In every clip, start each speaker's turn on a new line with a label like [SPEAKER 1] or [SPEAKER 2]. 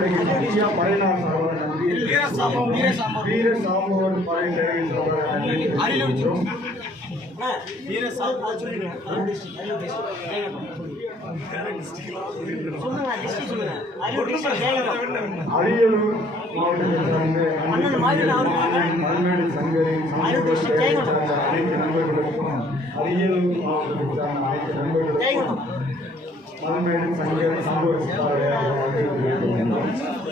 [SPEAKER 1] படைக்கு ஐயா பழையனார் சகோதரர் நன்றி
[SPEAKER 2] வீர சாம்பவன், அரியலூர்
[SPEAKER 1] மாவட்டத்தை சங்கரி. சார்ந்த அனைத்து நண்பர்களுக்கும் அரியலூர் மாவட்டத்தை சார்ந்த அனைத்து நண்பர்களுக்கும்
[SPEAKER 2] ஜெயங்கொண்டம்.
[SPEAKER 1] சம்பவ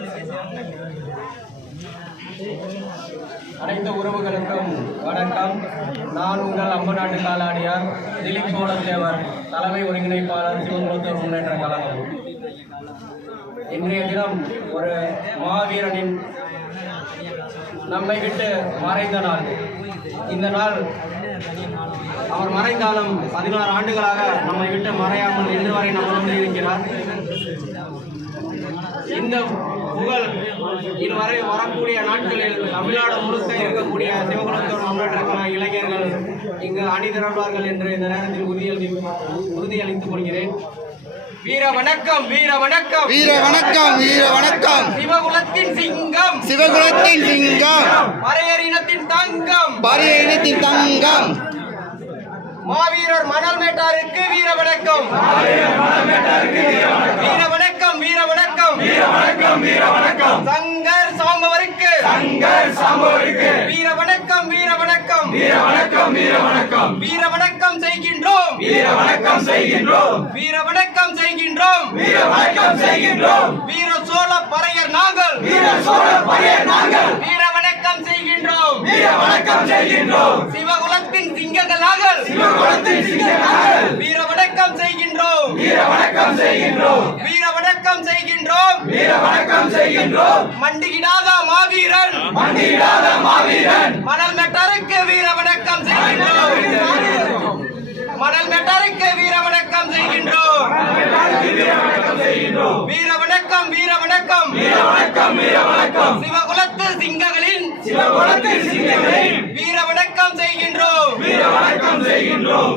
[SPEAKER 3] அனைத்து உறவுகளுக்கும் வணக்கம் நான் உங்கள் அம்பநாட்டு காலாடியார் திலீப் சோழன் தேவர் தலைமை ஒருங்கிணைப்பாளர் சிவகுலத்தூர் முன்னேற்ற கழகம் இன்றைய தினம் ஒரு மாவீரனின் நம்மை விட்டு மறைந்த நாள். இந்த நாள் அவர் மறைந்தாலும் பதினாறு ஆண்டுகளாக நம்மை விட்டு மறையாமல் இன்று வரை நம்மளோடு இருக்கிறார் இந்த புகழ் இதுவரை வரக்கூடிய நாட்களில் தமிழ்நாடு முழுக்க இருக்கக்கூடிய சிவகுலத்தூர் முன்னேற்ற இளைஞர்கள் இங்கு அணிதிரள்வார்கள் என்று இந்த நேரத்தில் உறுதியளி உறுதியளித்துக் கொள்கிறேன். வீர வணக்கம் வீர வணக்கம்.
[SPEAKER 4] வீர வணக்கம் வீர வணக்கம்.
[SPEAKER 3] சிங்கம்
[SPEAKER 4] சிவகுலத்தின் சிங்கம்.
[SPEAKER 3] இனத்தின் தங்கம்.
[SPEAKER 4] பாரிய இனத்தின் தங்கம்.
[SPEAKER 3] மாவீரர் மணல் மேட்டாருக்கு வீர வணக்கம். வீர வணக்கம் வீர வணக்கம். வீர வணக்கம் வீர வணக்கம். சங்கர் சாம்பவருக்கு. சங்கர் சாம்பவருக்கு. வீர வணக்கம் வீர வணக்கம். வீர வணக்கம் வீர வணக்கம். வீர வணக்கம் செய்கின்றோம். வீர வணக்கம் செய்கின்றோம். வீர வணக்கம் செய்கின்றோம். வீர வணக்கம் செய்கின்றோம். வீர நாங்கள் வீர சோழ பறையர் நாங்கள் வீர வணக்கம் செய்கின்றோம். வீர வணக்கம் செய்கின்றோம். சிவகுலத்தின் சிவகுலத்தின் வீர வணக்கம் செய்கின்றோம். வீர வணக்கம் செய்கின்றோம். வீர வணக்கம் செய்கின்றோம். வீர வணக்கம் செய்கின்றோம். மண்டியிடாத மாவீரன். மண்டியிடாத மாவீரன். மணல் மெட்டருக்கு வீர வணக்கம் செய்கின்றோம். மணல் மெட்டருக்கு வீர வணக்கம் செய்கின்றோம் வீர வணக்கம் வீர வணக்கம் சிவகுலத்து சிங்கங்களின் சிவகுலத்து சிங்கங்களின் வீர வணக்கம் செய்கின்றோம். வீர வணக்கம் செய்கின்றோம்.